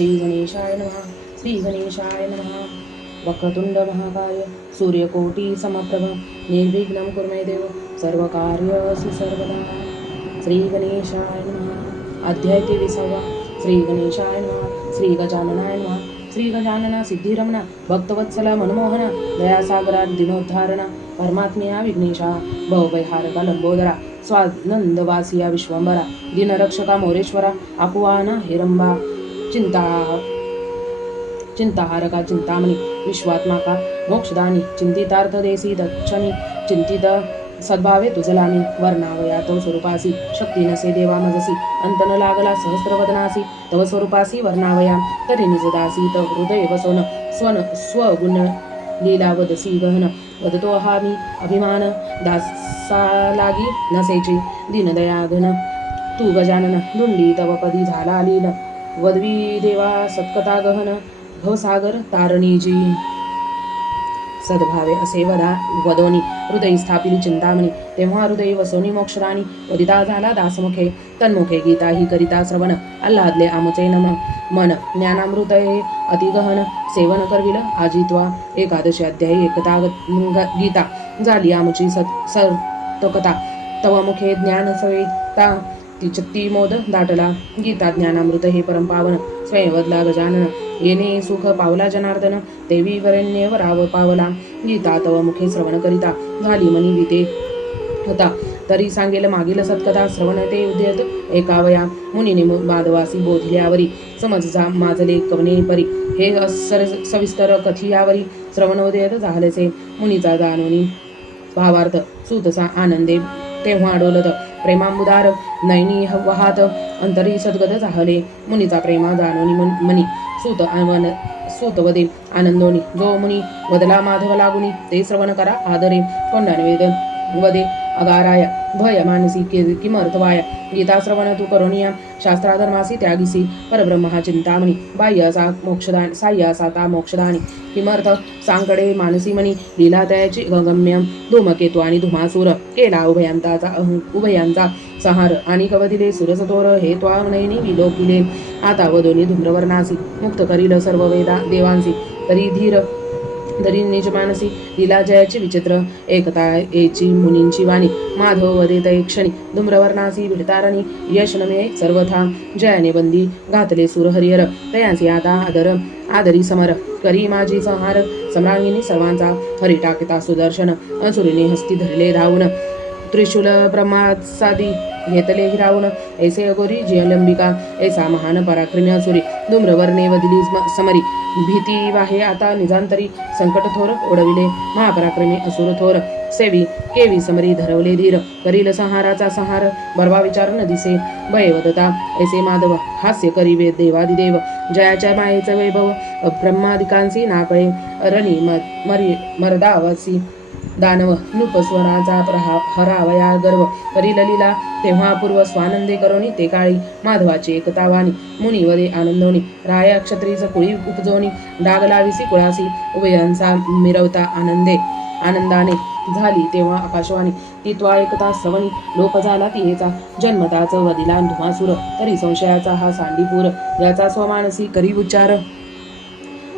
श्री गणेशाय नमः। श्री गणेशाय नमः। वक्रतुंड महाकाय सूर्यकोटी समप्रभ निर्विघ्नं कुर्मे देव। सर्वकार्यसु सर्वदा। श्री गणेशाय नमः। अध्याय तेविसावा श्री गणेशाय नमः। श्री गजाननाय नमः। श्री गजानना सिद्धिरमण। भक्तवत्सला मनमोहन। दयासागरा दिनोद्धारणा। परमात्म्या विघ्नेशा। भवभयहारका लंबोदरा। स्वानंदवासिया विश्वंभरा। दिनरक्षका मोरेश्वरा। अपुवाना हिरंबा। चिंता चिंताहारका चिंतामणी विश्वात्माका मोक्षदानी चिंतितार्थ देसी दक्षणी चिंतित सद्भावे तुझलामी वर्णावया तो स्वरूपासी शक्ती नसे देवा मजसी अंत न लागला सहस्रवदनासी तव स्वरूपासी वर्णावया तरी निजदासी तव हृदय वसन स्वन स्वगुण लीला वदसी गहन वदतो हा मी अभिमान दासालागी नसेची दीनदया घन तू गजानन दुंडी तव पदी झाला लीन वदवी देवा सत्कता गहन भवसागर तारणीजी। सद्भावे असे वदा वदोनी हृदय स्थापिली चिंतामणी तेव्हा हृदय वसोनी मोक्षराणी वदिता झाला दासमुखे तन्मुखे गीता ही करिता श्रवण आल्हादले आमचे नम मन ज्ञानामृत अतिगहन सेवन करविल आजित्वा एकादशी अध्यायी एकता ग- गीता झाली आमची सत सर्तकता तव मुखे ज्ञान सवेता ती मोद दाटला गीता ज्ञानामृत हे परमपावन स्वयंवदला गजानन येणे सुख पावला जनार्दन देवी वरण्य वराव पावला. गीता तव मुखे श्रवण करिता. झाली मनी विते होता. तरी सांगेल मागील सत्कथा श्रवण ते उद्यत एकावया. मुनीने मु- माधवासी बोधल्यावरी समज जा माजले कवने परी. हे असर सविस्तर कथियावरी श्रवण उदयत झालेचे मुनीचा जाणवनी भावार्थ सुतसा आनंदे तेव्हा डोलत प्रेमामुदार नयनी वहात अंतरी सद्गत झाले मुनीचा प्रेमा जाणोनी मन- मनी. सूत आवन सूत वदे आनंदोनी. जो मुनी वदला माधव लागुनी ते श्रवण करा आदरे. कोंडान वदे. अगाराय। भय मानसी कि- किमर्थवाय? गीताश्रवण तू करोनिया शास्त्राधर्मासी त्यागिसी परब्रह्म चिंतामणी बाह्य असा मोक्षदान साह्य असा ता मोक्षदानी। किमर्थ? सांकडे मानसी मणी। लीला गगम्यम। धूमकेतू आणि धुमासूर। केला उभयांताचा अहं उभयांचा सहार। आणि कवदिले सुरसतोर। हे त्वा नयनी विलोकिले। आता वदोनी धूम्रवर्णासी। मुक्त करील सर्व वेदा देवांसी। तरी धीर धरी निज मानसी लीला जयाची विचित्र एकता एची मुनींची वाणी माधव वदेत एक क्षणी धूम्रवर्णासी भिडतारणी यश नमे सर्वथा जयाने बंदी घातले सुर हरिहर तयांसी आता आदर आदरी समर करी माझी संहार सम्रांगिनी सर्वांचा हरी टाकिता सुदर्शन असुरीने हस्ती धरले धावून त्रिशूल ब्रह्मासादी घेतले हिरावून ऐसे अगोरी जियलंबिका ऐसा महान पराक्रमी असुरी धूम्रवर्णे वदिली समरी. भीती वाहे आता निजांतरी संकट थोर ओढविले महापराक्रमी असुर थोर. सेवी केवी समरी धरवले धीर करील संहाराचा संहार बर्वा विचार न दिसे. भय वदता ऐसे माधव हास्य करीवे देवादिदेव. जयाच्या मायेचा वैभव ब्रह्मादिकांसी नाकळे रणी मरी मर्दावसी. दानव नृपस्वराचा प्रहा हरावया गर्व करी ललिला तेव्हा पूर्व स्वानंदे करोनी ते काळी माधवाची एकतावानी मुनिवरे आनंदोनी राया क्षत्रीच कुळी उपजोनी डागलाविसी कुळासी उभयांचा मिरवता आनंदे आनंदाने झाली तेव्हा आकाशवाणी. ती त्वा एकता सवनी लोप झाला तिहेचा जन्मताच वदिला धुमासुर तरी संशयाचा हा सांडीपूर याचा स्वमानसी करी उच्चार.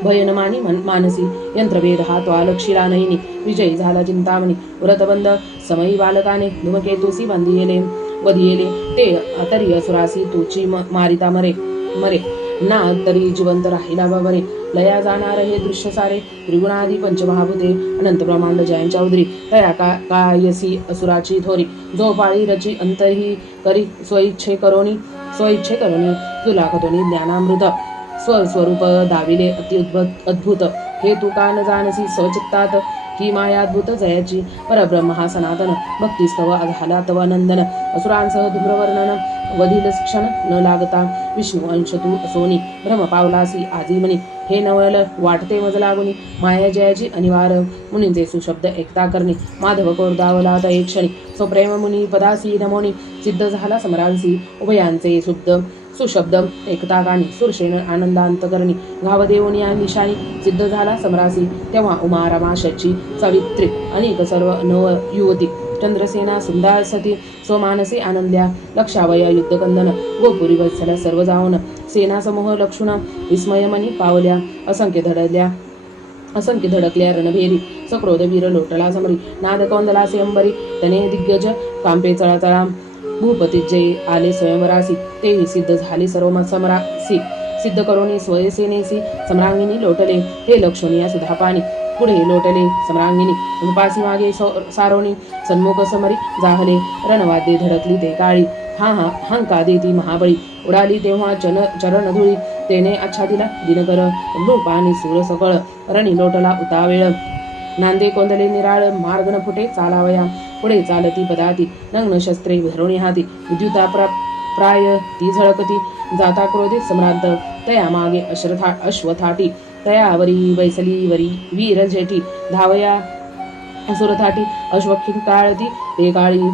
भयनमानी मन मानसी यंत्रभेद हा त्वालक्षिला नयनी विजयी झाला चिंतामणी. व्रतबंध. समयी बालकाने धूमकेतुसी बंदियेले वदियेले ते तरी असुरासी तुची म- मारिता मरे. मरे. ना तरी जिवंत राहिला बरे. लया जाणार हे दृश्य सारे. त्रिगुणादी पंचमहाभूते. अनंत ब्रह्मांड जयांच्या उदरी तया का कायसी असुराची थोरी. जो पाळी रची अंतही करी. स्वइच्छे करोनी. स्वइच्छे करोनी. तुला कतोनी ज्ञानामृत. स्वस्वरूप दाविले अति उद्भत अद्भुत. हे तू का न जाणसी स्वचित्तात ही मायाद्भुत जयाची. परब्रह्म हा सनातन भक्तिस्तव झाला तव नंदन. असुरांसह धूम्रवर्णन वधील क्षण न लागता. विष्णू अंश तू असोनी भ्रम पावलासी आजीमनी. हे नवल वाटते मज लागुनी. माया जयाची अनिवार्य मुनींचे सुशब्द एकता करणे. माधव कोरदावला एक क्षणी. स्वप्रेम मुनी पदासी नमोनी. सिद्ध झाला समरांसी उभयांचे शुद्ध सुशब्द एकतागाणी सुरसेन आनंदांतकरणी घावदेवनी आणि निशाणी सिद्ध झाला समरासी. तेव्हा उमा रमाशची सावित्री अनेक सर्व नव युवती चंद्रसेना सुंदर सती स्वमानसी आनंद्या लक्षावया युद्धकंदन गोपुरी वत्सला सर्व जाऊन सेनासमूह लक्षुण विस्मयमनी पावल्या असंख्य धडल्या असंख्य धडकल्या रणभेरी सक्रोध वीर लोटला समरी नादकोंदला सेंबरी अंबरी तने दिग्गज कांपे चळाचळा भूपती जय आले स्वयंवरासी. तेही सिद्ध झाले सर्व समरासी. सिद्ध करोनी स्वयसेनेसी सम्रांगिनी लोटले. हे लक्षणीय सुधा पाणी पुढे लोटले सम्रांगिनी. उपासी मागे सारोणी. सारोनी सन्मुख समरी जाहले. रणवाद्ये धडकली ते काळी. हा हा हंका देती महाबळी. उडाली तेव्हा चन चरण धुळी तेने आच्छादिला दिनकर. रूपानी सूर सकळ. रणी लोटला उतावेळ. नांदे कोंदले निराळ. मार्ग न फुटे चालावया. पुढे चालती पदाती नग्न शस्त्रे भरवणी हाती विद्युता प्रा प्राय ती झळकती जाता क्रोधित सम्रांत तया मागे अश्रथा अश्वथाटी. तयावरी बैसली वरी वीर जेठी धावया असुरथाटी अश्वखिन काळती ते काळी.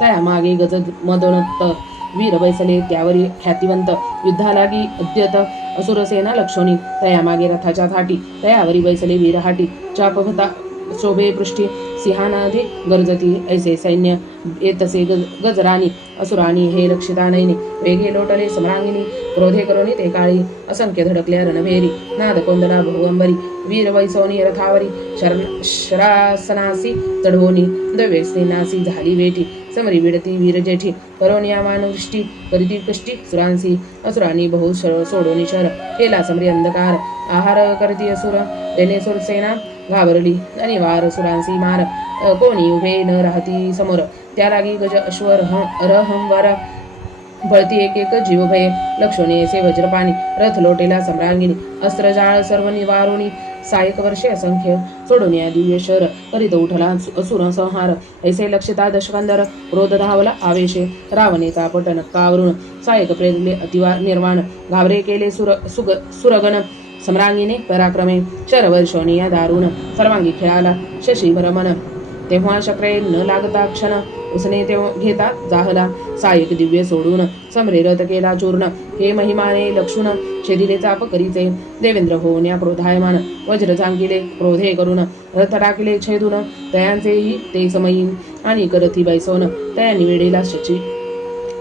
तया मागे गज मदोनत वीर बैसले त्यावरी ख्यातिवंत युद्धालागी अद्यत असुरसेना लक्षोणी तया मागे रथाच्या थाटी तयावरी बैसले वीरहाटी चापभता शोभे पृष्ठी सिंहानाधी गरजती ऐसे सैन्य येतसे गज गजराणी असुराणी हे रक्षिता नैनी वेगे लोटले सम्रांगिनी क्रोधे करोनी ते काळी असंख्य धडकल्या रणभेरी नाद कोंदला बहुअंबरी वीर वैसवनी रथावरी शर शरासनासी चढवोनी दवे नासी झाली वेटी समरी विडती वीर जेठी करोनिया मानवृष्टी करीती कष्टी सुरांसी असुरानी बहु शर सोडोनी शर केला समरी अंधकार आहार करती असुर देणे सुरसेना घाबरली. आणि वार सुरांसी मार कोणी उभे न राहती समोर. त्या लागी गज अश्वर रहम वर बळती एक एक जीव भये. लक्षणे असे वज्रपाणी रथ लोटेला सम्रांगिनी अस्त्रजाळ सर्व निवारुणी. सायक वर्षे असंख्य सोडून या दिव्य शर करीत उठला असुर संहार. ऐसे लक्षिता दशकंदर क्रोध धावला आवेशे. रावणेचा पटन कावरून सायक प्रेरले अतिवा निर्वाण. घाबरे केले सुर सुग सुरगण. सम्रांगीने पराक्रमे शरवर्षोनी या दारुण सर्वांगी खेळाला शशी भ्रमण. तेव्हा शक्रे न लागता क्षण उसने तेव्हा घेता जाहला. सायक दिव्य सोडून समरे रथ केला चूर्ण. हे महिमाने लक्षुण शेदिले चाप करीचे. देवेंद्र होण्या क्रोधायमान वज्र चांगिले क्रोधे करून रथ टाकले छेदून. तयांचेही ते समयीन आणि करती बैसोन. तया निवेडेला शची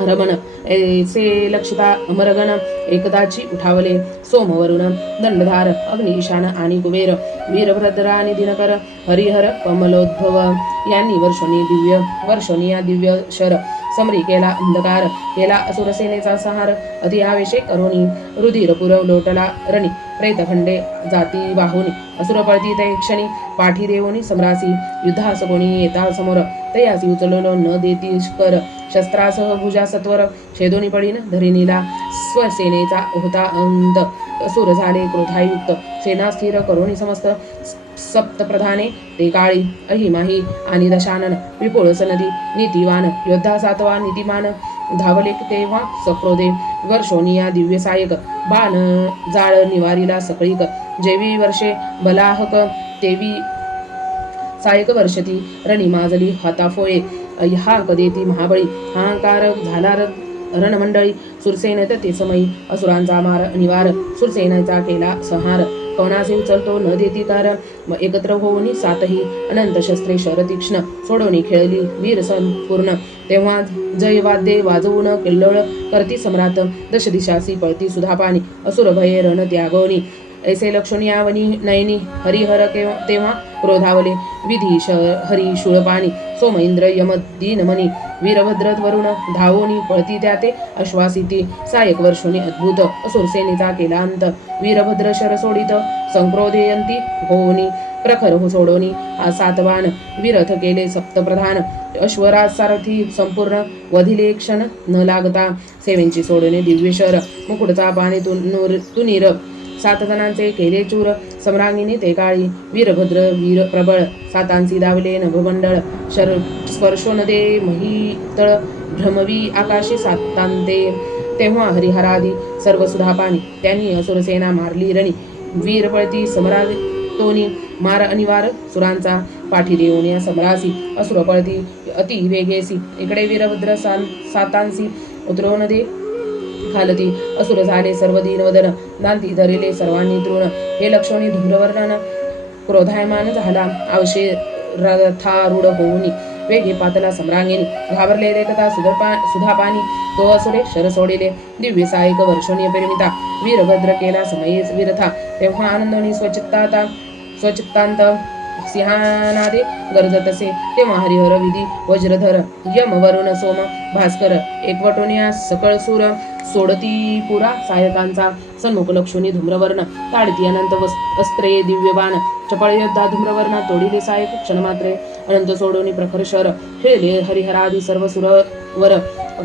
रमण. ऐसे लक्षिता अमरगण एकदाची उठावले. सोमवरुण दंडधार अग्नि ईशान आणि कुबेर वीरभद्र आणि दिनकर हरिहर कमलोद्भव यांनी वर्षोनी दिव्य वर्षोनी या दिव्य शर समरी केला अंधकार. केला असुरसेनेचा सहार. अति आवेशे करोनी. रुधिर पुरव लोटला रणी. प्रेतखंडे जाती वाहुनी असुर पळती ते क्षणी. पाठी देवोनी सम्रासी. युद्धास कोणी येता समोर. तयासी उचललो न देती कर. शस्त्रासह भुजा सत्वर छेदोनी पडीन धरिणीला स्वसेनेचा होता अंत. असुर झाले क्रोधायुक्त. सेना स्थिर करुणी समस्त सप्तप्रधाने ते काळी अहिमाही आणि दशानन विपुळ सनदी नीतिवान योद्धा सातवा नीतिमान धावले तेव्हा सक्रोधे वर्षोनिया दिव्य सायक बाण जाळ निवारीला सकळीक. जेवी वर्षे बलाहक तेवी सायक वर्षती रणी माजली हाताफोळे. हा कदेती महाबळी हांकार झाला रणमंडळी सुरसेन ते समयी असुरांचा मार निवार सुरसेनाचा केला संहार. कवनाचे उचलतो न देती तार एकत्र होऊन सातही अनंत शस्त्रे शर तीक्ष्ण सोडवणी खेळली वीर संपूर्ण. तेव्हा जय वाद्ये वाजवून किल्लोळ करती सम्राट दश दिशासी पळती सुधापानी असुर भये रण त्यागवणी ऐसे लक्षणीयावनी नयनी हरिहर केव तेव्हा क्रोधावले विधी श हरी शूळपाणी सोम इंद्र यम दीनमणी वीरभद्र वरुण धावोनी पळती त्या ते अश्वासिती सायक वर्षोनी अद्भुत असुरसेनेचा केला अंत वीरभद्र शर सोडित संक्रोधयंती होनी प्रखर हो सोडोनी हा सातवान विरथ केले सप्तप्रधान अश्वराज सारथी संपूर्ण वधिले क्षण न लागता सेवेंची सोडणे दिव्य शर मुकुटचा पाणी तुनूर तुनीर सात जणांचे केले चूर. सम्रांगिनी ते काळी. वीरभद्र वीर प्रबळ. सातांसी दावले नभमंडळ. शर स्पर्शो नदे महितळ. भ्रमवी आकाशी सातांते. तेव्हा हरिहरादी सर्व सुधापानी त्यांनी असुरसेना मारली रणी. वीरपळती समराग तोनी मार अनिवार. सुरांचा पाठी देऊन या समरासी असुर पळती अति वेगेसी इकडे वीरभद्र सा सातांसी उतरवून दे खालती. असुर झाले सर्व दीनवदन. नांती धरिले सर्वांनी तृण. हे लक्ष्मणी धूम्रवर्णन. क्रोधायमान झाला. अवशे रथारूढ होऊनी. वेगी पातला सम्रांगिनी घाबरले देखता सुधरपा सुधापानी. तो असुरे शर सोडिले. दिव्य सायक वर्षोनी परिमिता. वीरभद्र केला समयेच विरथा. तेव्हा आनंदोनी स्वचित्ताता स्वचित्तांत सिंहानादे गरजतसे तेव्हा हरिहर विधी वज्रधर यम वरुण सोम भास्कर एकवटोनिया सकळ सूर सोडती पुरा सायकांचा सन्मुख लक्ष्मी धूम्रवर्ण ताडती अनंत अस्त्रे दिव्यबाण चपळ योद्धा धूम्रवर्ण तोडिले सायक क्षणमात्रे अनंत सोडोनी प्रखर शर खेळले हरिहरादी सर्व सुरवर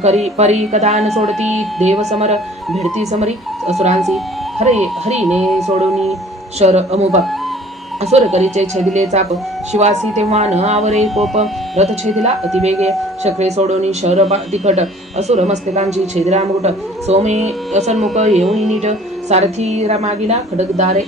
करी परी कदान सोडती देव समर भिडती समरी असुरांसी हरे हरिने सोडोनी शर अमुबा. असुर करीचे छेदिले चाप. शिवासी तेव्हा न आवरे कोप. रथ छेदिला अतिवेगे. शक्रे सोडोनी शहर तिखट. असुर मस्तकांची छेदिला मुकुट. सोमे असन्मुख येऊन नीट. सारथी मागिला खडकदारे.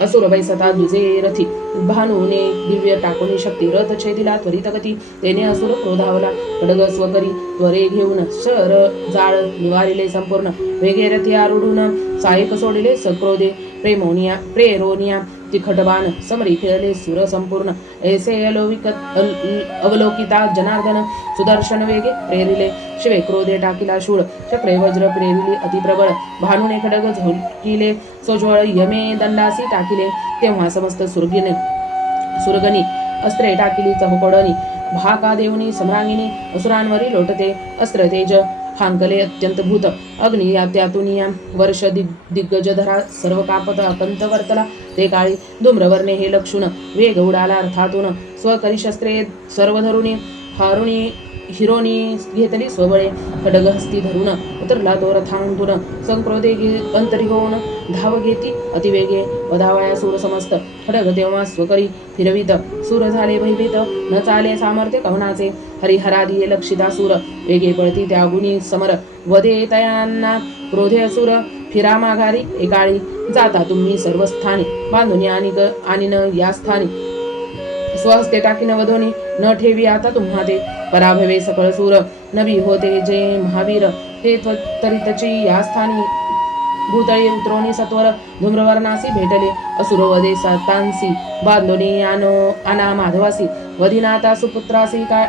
असुर बैसता दुजे रथी. भानुने दिव्य टाकून शक्ती. रथ छेदिला त्वरित गती. तेने असुर क्रोधावला. खडग स्वकरी त्वरे घेऊन शर जाळ निवारिले संपूर्ण. वेगे रथी आरुढून. सायक सोडिले सक्रोधे. प्रेमोनिया प्रेरोनिया. तिखटबाण समरी खेळले सुर संपूर्ण. ऐसे अलोविक अवलोकिता जनार्दन सुदर्शन वेगे प्रेरिले. शिवे क्रोधे टाकिला शूळ चक्रे वज्र प्रेरिली अतिप्रबळ भानुने खडग झोकिले सोज्वळ यमे दंडासी टाकिले. तेव्हा समस्त सुरगिने सुरगणी अस्त्रे टाकिली चहुकडणी भाका देवनी सम्रांगिनी असुरांवरी लोटते. अस्त्र तेज खानकले अत्यंत भूत. अग्नि या त्यातून या वर्ष दिग दिग्गज धरा सर्व कापत अकंत वर्तला. ते काळी धूम्रवर्णे हे लक्षुण वेग उडाला अर्थातून स्वकरी शस्त्रे सर्व धरुणी हारुणी हिरोनी घेतली स्वबळे खडग हस्ती धरून उतरला तो रथांतून संक्रोधे घे- अंतरी होऊन धाव घेती अतिवेगे वधावाया सूर समस्त. खडग तेव्हा स्वकरी फिरवित. सूर झाले भयभीत न चाले सामर्थ्य कवनाचे. दिये लक्षिता सूर वेगे पळती त्या गुणी समर. वधे तयांना क्रोधे असुर फिरा माघारी एकाळी. जाता तुम्ही सर्व स्थानी बांधुनी आणि ग- आणि न या स्थानी. स्वहस्ते टाकीन वधोनी न ठेवी आता तुम्हा ते पराभवे सकळ सूर नवी होते जे महावीर हे त्वरितची या स्थानी भूतळी उतरोनी सत्वर धूम्रवर्णासी भेटले असुरवदे सतांसी बांधोनी आनो आना माधवासी वधिनाता सुपुत्रासी काय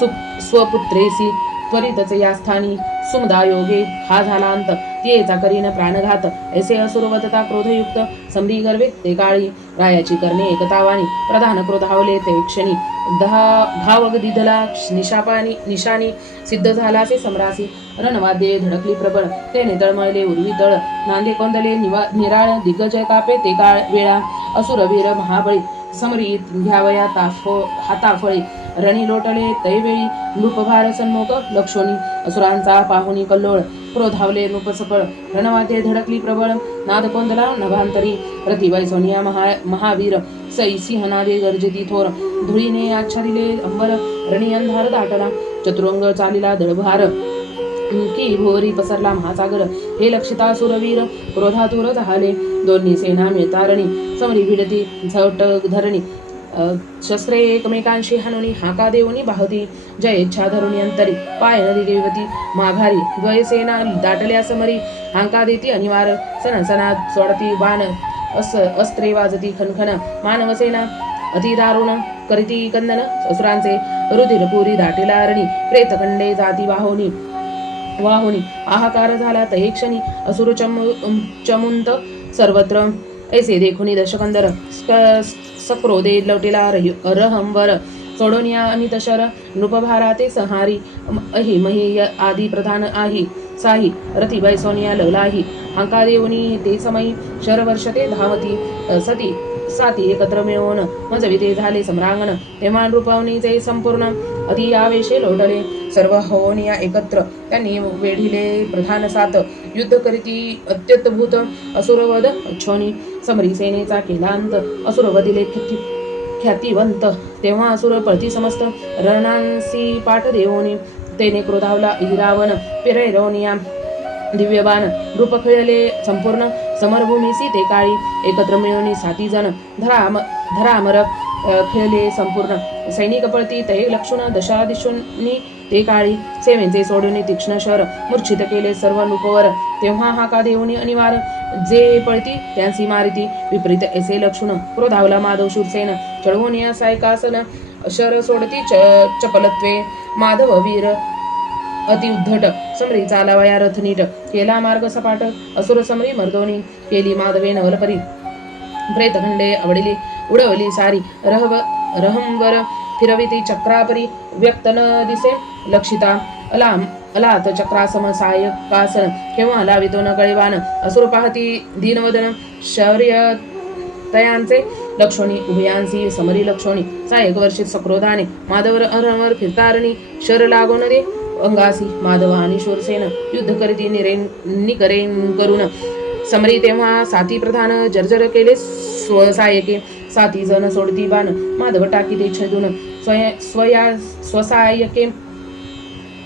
सु- स्वपुत्रेसी त्वरितच या स्थानी सुमदा योगे हा झाला अंत तेचा करीन प्राणघात ऐसे असुरवतता क्रोधयुक्त संधी गर्वे ते काळी रायाची करणे एकतावानी प्रधान क्रोधावले ते क्षणी. दहा भावग दिधला निशापानी निशानी सिद्ध झाला असे सम्रासी. रणवाद्ये धडकली प्रबळ. तेने तळमळले उर्वी तळ. नांदे कोंदले निवा निराळ दिग्गजय कापे ते काळ वेळा. असुरवीर महाबळी. समरीत घ्यावया ताफो हाताफळी. रणी लोटले तैवेळी. नृपभार सन्मुख लक्षोणी असुरांचा पाहुणी कल्लोळ. क्रोधावले नृपसकळ रणवाते धडकली प्रबळ नादकोंदला नभांतरी. प्रतिबाई सोनिया महा महावीर सई सिंहनादे गर्जती थोर. धुळीने आच्छादिले अंबर रणी अंधार दाटला चतुरंग चालिला दळभार. की भोरी पसरला महासागर. हे लक्षिता सुरवीर क्रोधातुर झाले दोन्ही सेना मिळतारणी. समरी भिडती झट धरणी शस्त्रे एकमेकांशी हनुनी हाका देऊनी बाहती जय इच्छा धरुणी अंतरी पाय नदी देवती माघारी द्वयसेना दाटल्या समरी हांका देती अनिवार सण सणात सोडती बाण अस अस्त्रे वाजती खनखन मानवसेना अतिदारुण करिती करीती कंदन असुरांचे रुधिर पुरी दाटेला रणी प्रेतखंडे जाती वाहोनी वाहुनी आहाकार झाला तये क्षणी असुर चमु चमुंत सर्वत्र ऐसे देखुनी दशकंदर सक्रोधे लवटेला रहि- रहंवर सोडोनिया अनित नृपभारा नृपभाराते संहारी अहि मही य- आदी प्रधान आही साही रतिबाई सोनिया लवलाही हांका ते समयी शरवर्षते धावती सती साथी एकत्र मिळवून मजविते झाले सम्रांगण. तेव्हा नृपवनीचे संपूर्ण. अति आवेशे लोटले. सर्व हवनिया एकत्र. त्यांनी वेढिले प्रधान सात. युद्ध करीती अत्यद्भुत. असुरवध छोनी समरी सेनेचा केला अंत असुरवधिले ख्यातिवंत. तेव्हा असुर पळती समस्त. रणांसी पाठ देवोनी. तेने क्रोधावला इरावण. पिरैरोनिया. दिव्यबाण. रूप खेळले संपूर्ण समरभूमी ते काळी एकत्र मिळवणी साती जण. धरा धरामर अ, खेळले संपूर्ण. सैनिक पळती तै लक्षण दशादिशूंनी ते काळी सेवेचे सोडून तीक्ष्ण शर मूर्छित केले सर्व नृपवर. तेव्हा हा का देऊनी अनिवार? जे पळती त्यांसी मारिती. विपरीत ऐसे लक्षण. क्रोधावला माधव शूरसेन चळवून या सायकासन शर सोडती च चपलत्वे. माधव वीर अति उद्धट समरी चालावया रथ नीट केला मार्ग सपाट. असुर समरी मर्दोनी. केली माधवे नवलपरी प्रेतखंडे आवडली उडवली सारी. रहव रहंवर फिरविती चक्रापरी. व्यक्त न दिसे. लक्षिता. अलाम अलात चक्रासम साय. कासन. केव्हा लावितो न गळीवान. असुर पाहती दीनवदन. शौर्य तयांचे लक्षणी उभयांसी समरी लक्षोणी सा एक वर्षी सक्रोधाने. माधवर अरहवर फिरतारणी. शर लागोन दे अंगासी माधव आणि शोरसेन युद्ध करीती निरेन निकरेन करून. समरी तेव्हा साती प्रधान जर्जर केले स्वसायके. साती जण सोडती बाण माधव टाकी ते छेदून. स्वय स्वया स्वसायके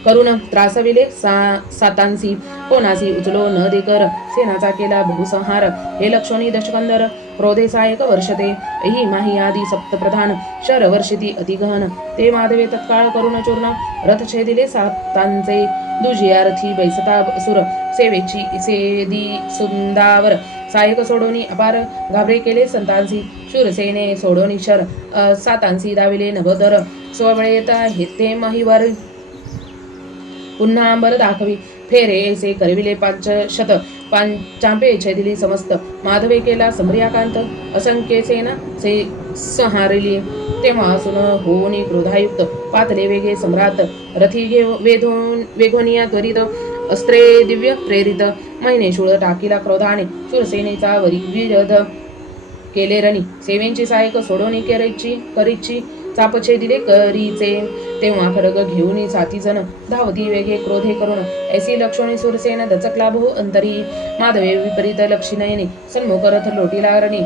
करून त्रासविले सा सातांसी. कोणासी उचलो न देकर सेनाचा केला बहुसंहार. हे लक्षणी दशकंदर क्रोधेसायक वर्षते। ही माही आदी सप्तप्रधान शर वर्षिती अतिगहन ते माधवे तत्काळ करून चूर्ण। रथ छेदिले सातांचे दुजियारथी बैसता सुर। सेवेची सेदी सुंदावर। सायक सोडोनी अपार घाबरे केले संतांसी। शूरसेने सोडोनी शर। सातांसी दाविले नभोदर। स्वबळेता हे ते माहीवर। पुन्हा अंबर दाखवी। फेरे ऐसे करविले पाच शत। पांचांपे छेदिली समस्त. माधवे केला समर्याकांत. असंख्य सेना से संहारिली. तेव्हा असून होऊनी क्रोधायुक्त. पातले वेगे सम्राट. रथी घेव वेधून वेघोनिया त्वरित अस्त्रे दिव्य प्रेरित. महिने शूळ टाकीला क्रोधाने. शूरसेनेचा वरी विरोध केले रणी. सेवेंची सहाय्यक सोडवणी करायची करीची चापचे दिले करीचे. तेव्हा खरग घेऊन साती जण धावती वेगे क्रोधे करून ऐसी लक्षणी सुरसेन दचकला बहु अंतरी. माधवे विपरीत लक्षिणयने. सन्मुख रथ लोटीला रणी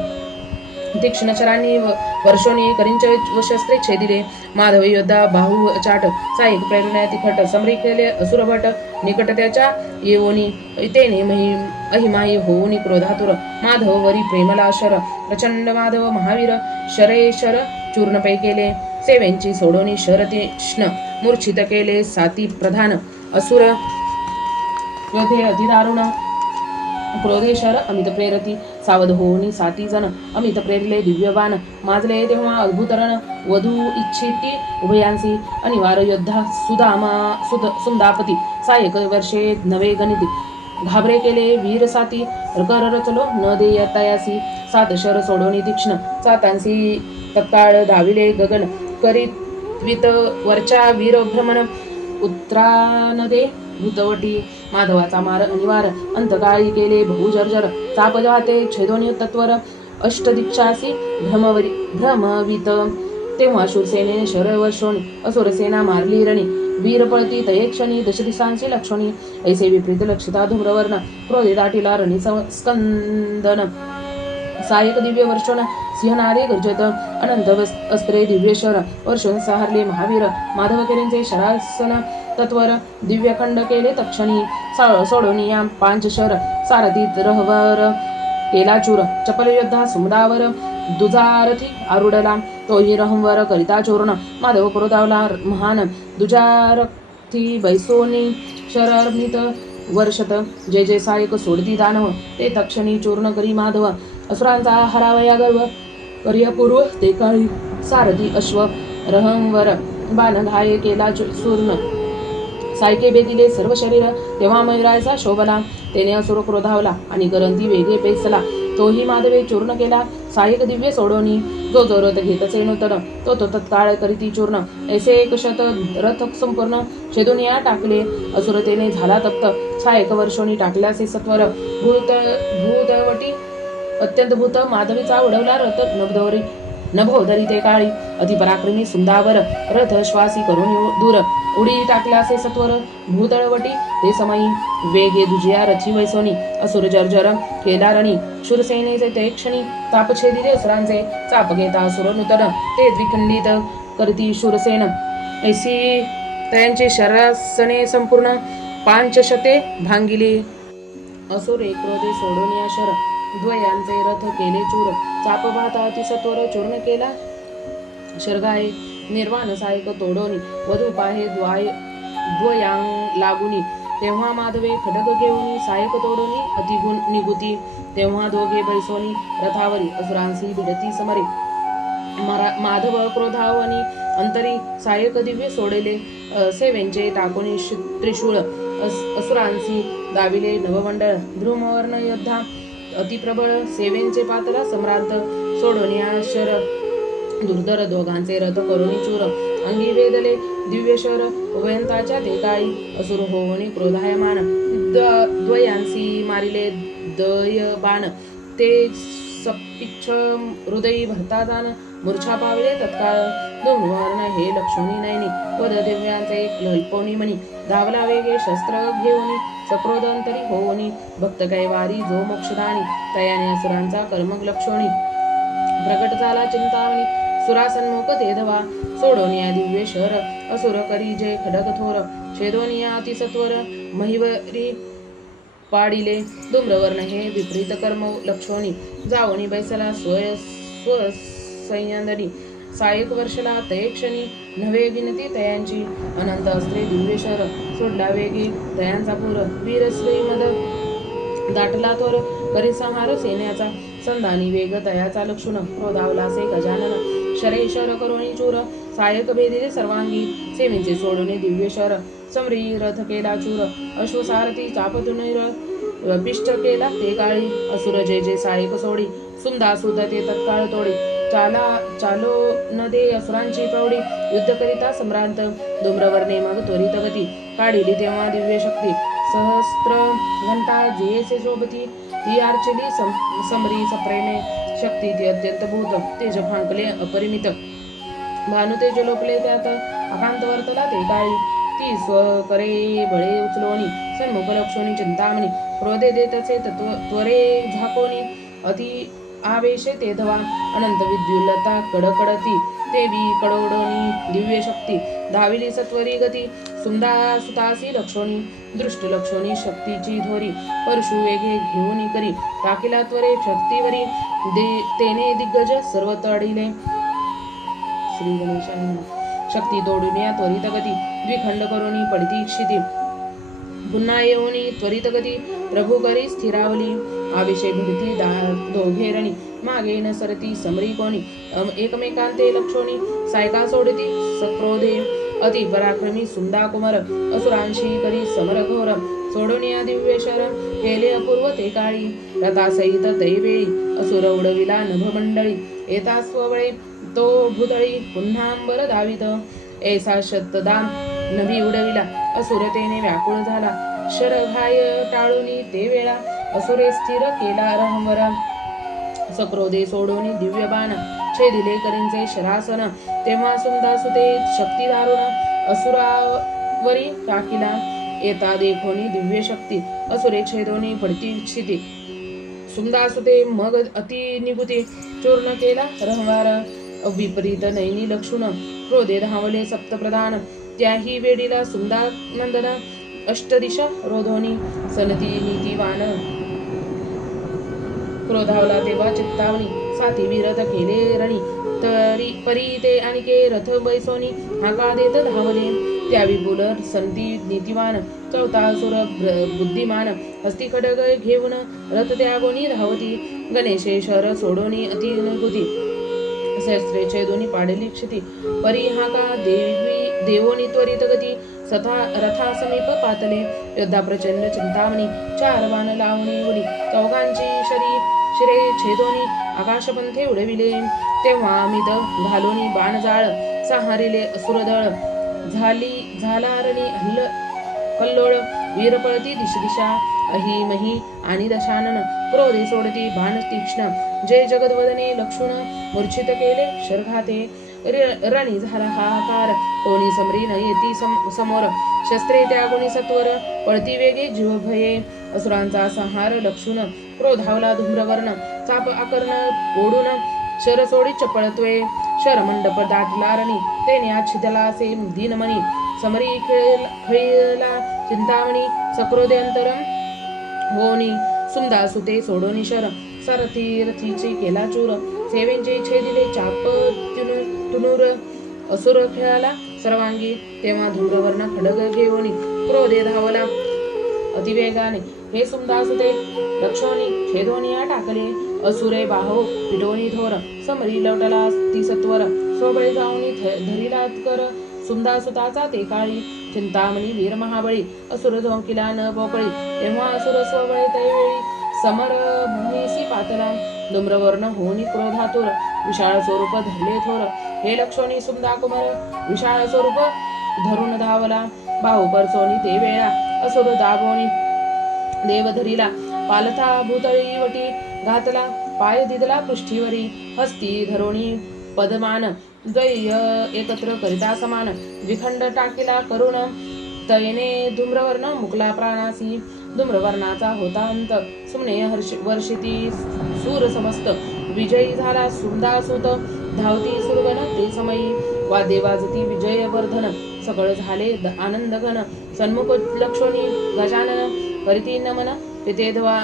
तीक्ष्णचरांनी वर्षोनी करिंच व शस्त्रे छेदिले. माधव योद्धा बाहू चाट. सायक प्रेरणा तिखट समरी केले असुरभट निकट त्याच्या येवोनी. तेने मही अहिमाई होऊनी क्रोधातुर. माधव वरी प्रेमला शर प्रचंड माधव महावीर. शरेशर चूर्णपै केले सेवेंची सोडोनी शरतीष्ण मूर्छित केले साती प्रधान असुर क्रोधे अतिदारुण शर अमित प्रेरती सावध होऊनी साती जण अमित प्रेरले दिव्यवान माजले तेव्हा अद्भुतरण वधू इच्छिती उभयांसी अनिवार्य योद्धा सुदामा सुद सुंदापती सायक वर्षे नवे गणिती घाबरे केले वीर साती कर रचलो न देय तयासी सात शर सोडवणी तीक्ष्ण. सातांसी तत्काळ धाविले गगन. करीत वरच्या वीर भ्रमण उत्त्रानदे भूतवटी माधवाचा मार अनिवार. अंतकाळी केले बहुजर्जर चाप जाते छेदोनी तत्वर. अष्टदिक्षासी भ्रमवरी भ्रमवित. तेव्हा शूरसेनेने शर असुरसेना मारली रणी. वीर पळती तयेक्षणी दशदिशांची लक्षणी. ऐसे विपरीत लक्षिता धूम्रवर्ण. क्रोधे दाटीला रणी सायक दिव्य सिंह नारी गर्जत अनंत वस- अस्त्रे दिव्य शर सहारले महावीर माधवकेरींचे शरासन तत्वर दिव्य खंड केले तक्षणी सा- सोडून या पांच शर सारथीत रहवर केलाचूर चपल योद्धा सुमदावर दुजारथी आरुडला तोही रहंवर करिता चूर्ण माधव क्रोधावला महान दुजारथी बैसोनी शरमित वर्षत जे जे सायक सोडती दानव ते तक्षणी चूर्ण करी माधव असुरांचा हरावया गर्व कर्यपूर्व ते कळी सारथी अश्व रहंवर बाण घाये केला सूर्ण चूर्ण. सायके बेदिले सर्व शरीर तेव्हा मयुरायचा शोभला तेने असुर क्रोधावला आणि गरंती वेगे पेसला. तोही माधवे चूर्ण केला सायक दिव्य सोडोनी जो जो रथ घेतसे नूतन तो तो तत्काळ करीती चूर्ण. ऐसे एक शत रथ संपूर्ण छेदुनिया टाकले असुरतेने झाला तप्त. सायक वर्षोनी टाकल्याचे सत्वर भूत भूतवटी अत्यंत भूत माधवीचा उडवला रथ नभदोरी. नभोदरी ते काळी अतिपराक्रमी सुंदावर रथ श्वासी करून दूर. उडी टाकल्यासे सत्वर भूतळवटी ते समयी. वेगे दुजिया रची वैसोनी असुर जर्जर केदारणी. शूरसेनेचे ते क्षणी तापछेदी रेसरांचे. चाप घेता असुर नूतन ते द्विखंडित करती शूरसेन. ऐसी त्यांचे शरासने संपूर्ण पांचशते भांगिली. असुरे क्रोधे सोडून या शर द्वयांचे रथ केले चूर. चाप पाहता अतिसत्वर चूर्ण केला. शर्गाये निर्वाण सायक तोडोनी वधू पाहे द्वाय द्वयांग लागुनी. तेव्हा माधवे खडक घेऊन सायक तोडोनी अतिगुण निगुती. तेव्हा दोघे बैसोनी. रथावरी असुरांसी भिडती समरे. मरा माधव क्रोधावनी. अंतरी सायक दिव्य सोडेले. सेवेंचे टाकोनी त्रिशूळ. अस- असुरांसी दाविले नवमंडळ. ध्रुमवर्ण योद्धा. अतिप्रबळ सेवेंचे पात्र सम्रांत सोडोनिया शर दुर्धर दोघांचे रथ करून चूर. अंगी वेदले दिव्य शर वयंताच्या ते असुर होवनी क्रोधायमान. द्वयांसी मारिले दय बाण ते सपिच्छ हृदयी भरता जाण मूर्छा पावले तत्काळ दोन हे लक्ष्मी नयनी. वद दिव्यांचे लल्पोनी धावला वेगे शस्त्र घेऊनी सक्रोदंतरी होवनी भक्त कैवारी जो मोक्षदानी तयाने असुरांचा कर्मक लक्षणी। प्रकट झाला चिंतावणी सुरासन्मुख ते धवा सोडोनिया दिव्य शहर असुर करी जय खडक थोर छेदोनिया अतिसत्वर महिवरी पाडिले धूम्रवर्ण हे विपरीत कर्म लक्षोनी जावनी बैसला स्वय स्वसंयंदनी सायक वर्षला तय क्षणी नवे गिनती तयांची अनंत अस्त्रे दिव्यशर सोडला वेगी तयांचा पूर वीरश्री मद दाटला थोर परिसंहार सेन्याचा संदानी वेग तयाचा लक्षुण क्रोधावलासे गजानन. शरे शर करोणी चूर सायक भेदिले सर्वांगी सेवेचे सोडणे दिव्य शर. समरी रथ केला चूर अश्वसारथी चापतुनिर पिष्ट केला ते काळी. असुर जे जे सायक सोडी सुंदा सुद ते तत्काळ तोडी. चाला चालो न दे असुरांची प्रौढी युद्ध करिता सम्रांत धूम्रवर्णे मग त्वरित गती. काढिली तेव्हा दिव्य शक्ती सहस्त्र घंटा जेसे सोबती ती आर्चली सम, समरी सप्रेमे शक्ती ती अत्यंत भूत तेज फांकले अपरिमित. भानु तेज लोकले त्यात अकांत वर्तला ते काळी. ती स्व करे बळे उचलोनी सन्मुख लक्षोनी चिंतामणी क्रोधे देतचे तत्व त्वरे झाकोनी अति आवेशे ते धवा अनंत विद्युलता कडकडती देवी कडोडणी दिव्य शक्ती धाविली सत्वरी गती सुंदा सुतासी लक्षोणी दृष्ट शक्तीची धोरी परशु वेगे घेऊन करी टाकीला त्वरे शक्तीवरी दे तेने दिग्गज सर्व तडिले श्री गणेशाय शक्ती तोडून या त्वरित गती द्विखंड करुणी पडती क्षिती. पुन्हा येऊनी त्वरित गती प्रभू करी स्थिरावली. आविषे भिडती दोघेरणी मागे न सरती समरी कोणी. एकमेकांते लक्षोणी सायका सोडती सक्रोधे अति पराक्रमी सुंदा कुमार असुरांशी करी समर घोर. सोडून दिव्य शर केले अपूर्व ते काळी. रथासहित दैवेळी असुर उडविला नभमंडळी. येता स्ववळे तो भुतळी पुन्हा अंबर दावित. ऐसा शतदा नभी उडविला असुरतेने व्याकुळ झाला. शरघाय टाळूनी ते वेळा असुरे स्थिर केला रहमरा सक्रोधे सोडून दिव्य बाण छेदिले करींचे शरासन. तेव्हा सुंदासुते शक्ती दारुण असुरावरी टाकिला येता देखोनी दिव्य शक्ती असुरे छेदोनी पडती क्षिती. सुंदासुते मग अति निभूती चूर्ण केला. रहवार विपरीत नैनी लक्षुण. क्रोधे धावले सप्तप्रधान. त्याही वेडीला सुंदा नंदन अष्टदिशा रोधोनी. सनती नीतिवान. क्रोधावला तेव्हा चित्तावणी. साथी विरथ केले रणी. तरी परी ते आणिके रथ बैसोनी हाका देत धावले. त्या विपुल संती नीतिवान चौथा सुर बुद्धिमान हस्ती खडग घेऊन रथ त्यागोनी धावती. गणेशे शर सोडोनी अति गुती शस्त्रे छेदोनी पाडली क्षिती परी हाका देवी देवोनी त्वरित गती. सथा रथा समीप पातले. योद्धा प्रचंड चिंतामणी. चार बाण लावणी उडी चौघांची शरी शिरे छेदोनी आकाशपंथे उडविले. तेव्हा अमित घालोनी बाण जाळ सहारिले असुरदळ. झाली झाला रणी हल्ल कल्लोळ वीरपळती दिश दिशा अहि मही आणि दशानन क्रोधे सोडती बाण तीक्ष्ण. जय जगद्वदने लक्षुण मूर्छित केले शर्घाते. र- रणी झाला हाकार कोणी समरी न येती सम- समोर. शस्त्रे त्यागुणी सत्वर पळती वेगे जीव भये असुरांचा संहार लक्षुण क्रोधावला धूम्रवर्ण चाप आकर्ण ओढून शर सोडी चपळत्वे शरमंडप दाटला रणी तेने आच्छिदला से दीनमणी. समरी खेळ खेळला चिंतामणी सक्रोधे अंतरम होनी. सुंदा सुते सोडोनी शर सारथी रथीची केला चूर. सेवेंचे छेदिले चाप तुनु- तुनुर असुर खेळाला सर्वांगी. तेव्हा धूम्रवर्ण खडग घेऊन क्रोधे धावला अतिवेगाने. हे सुंदासुते लक्षोनी छेदोनिया टाकले. असुरे बाहो पिटोनी थोर समरी लवटला ती सत्वर स्वबळे जाऊनी थ- धरिला कर सुंदासुताचा ते काळी. चिंतामणी वीर महाबळी. असुर झोंकिला न पोकळी तेव्हा असुर स्वबळे तैवेळी. समर भूमीसी पातला. धूम्रवर्ण होनी क्रोधातुर. विशाळ स्वरूप धरले थोर. हे लक्षोनी सुंदा कुमार. विशाळ स्वरूप धरून धावला. बाहुपर परसोनी ते वेळा. असुर दाबोनी. देवधरीला पालथा भूतळी वटी घातला पाय दिदला पृष्ठीवरी हस्ती धरोणी पदमान द्वय एकत्र करिता समान विखंड टाकीला करुण तयने धूम्रवर्ण मुकला प्राणासी धूम्रवर्णाचा होता अंत सुमने हर्ष वर्षिती सूर समस्त विजयी झाला सुंदासुत धावती सुरगण ते समयी वादे वाजती विजय वर्धन झाले द- आनंद घन सन्मुख लक्षणी गजानन करीती नमन पिते ध्वा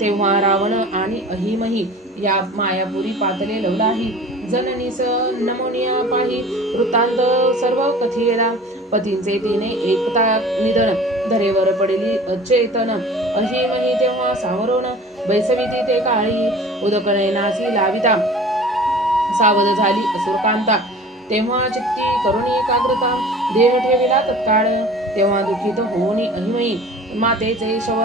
तेव्हा रावण आणि अहिमही या मायापुरी पातले लवलाही. जननीस नमोनिया पाही वृत्तांत सर्व कथियला. पतींचे तिने एकता निधन धरेवर पडली अचेतन. अहिमही तेव्हा सावरोन बैसविती ते काळी उदकनयनासी लाविता. सावध झाली असुरकांता. तेव्हा चित्ती करुणी एकाग्रता. देह ठेविला तत्काळ. तेव्हा दुखित होऊनी अहिमयी मातेचे शव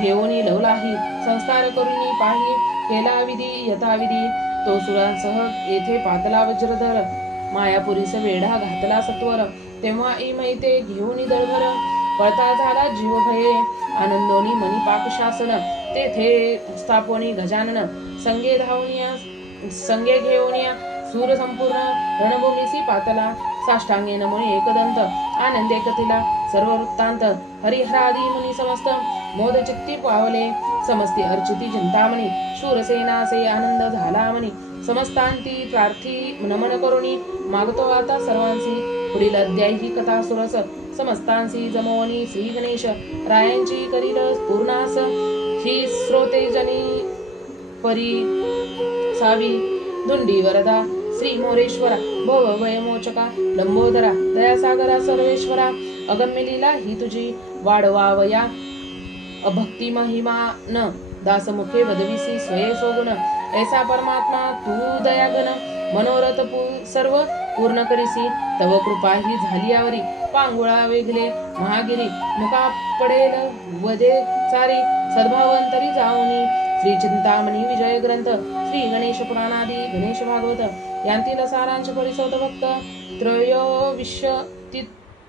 घेऊनी लवलाही संस्कार करून पाही केला विधी यथाविधी तो सुरांसह येथे पातला वज्रधर. मायापुरीस वेढा घातला सत्वर. तेव्हा इमई मैते घेऊनी दळभर पळता झाला जीव भये. आनंदोनी मणिपाक शासन. तेथे स्थापोनी गजानन. संगे धावनिया संगे घेऊनिया सूर संपूर्ण. रणभूमीसी पातला. साष्टांगे नमुने एकदंत. आनंदे कथिला. सर्व वृत्तांत हरिहरादी मुनी समस्त मोद चित्ती पावले समस्ती अर्चिती चिंतामणी शूरसेनासे आनंद झाला म्हणी समस्तांती प्रार्थी नमन करुणी मागतो आता सर्वांसी पुढील अध्याय ही कथा सुरस समस्तांसी जमोनी श्री गणेश रायांची करील पूर्णास ही श्रोते जनी परी सावी धुंडी वरदा श्री मोरेश्वरा भव वयमोचका लंबोदरा दयासागरा सर्वेश्वरा अगम्य लीला ही तुझी वाढवावया अभक्ती महिमा न दासमुखे वदविसी स्वये सोगुण. ऐसा परमात्मा तू दयाघन मनोरथ पू सर्व पूर्ण करीसी. तव कृपा ही झाली आवरी. पांगुळा वेगले महागिरी. मुका पडेल वदे सारी. सद्भावंतरी जाऊनी. श्री चिंतामणी विजय ग्रंथ. श्री गणेश पुराणादी गणेश भागवत. यांतील सारांश परिसौत भक्त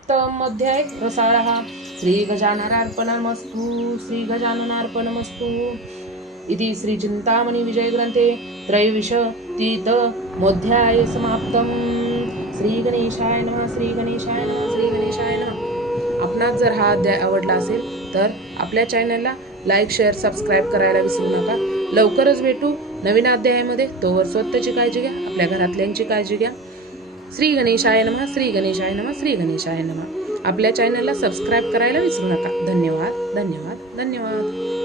त्रयोविंशतितमध्याय हा श्री गजाननार्पणमस्तु श्री गजाननार्पणमस्तु इति श्री चिंतामणी विजय ग्रंथे त्रयोविंशतितमोऽध्याय समाप्तम। श्री गणेशाय नमः श्री गणेशाय नमः श्री गणेशाय नमः। आपणास जर हा अध्याय आवडला असेल तर आपल्या चॅनलला लाईक शेअर सबस्क्राईब करायला विसरू नका. लवकरच भेटू नवीन अध्यायामध्ये. तोवर स्वतःची काळजी घ्या आपल्या घरातल्यांची काळजी घ्या. श्री गणेशाय नमः श्री गणेशाय नमः श्री गणेशाय नमः. आपल्या चॅनलला सबस्क्राईब करायला विसरू नका. धन्यवाद धन्यवाद धन्यवाद.